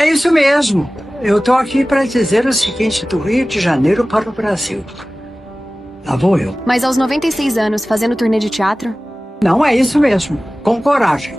É isso mesmo. Eu tô aqui para dizer o seguinte do Rio de Janeiro para o Brasil. Lá vou eu. Mas aos 96 anos, fazendo turnê de teatro? Não é isso mesmo. Com coragem.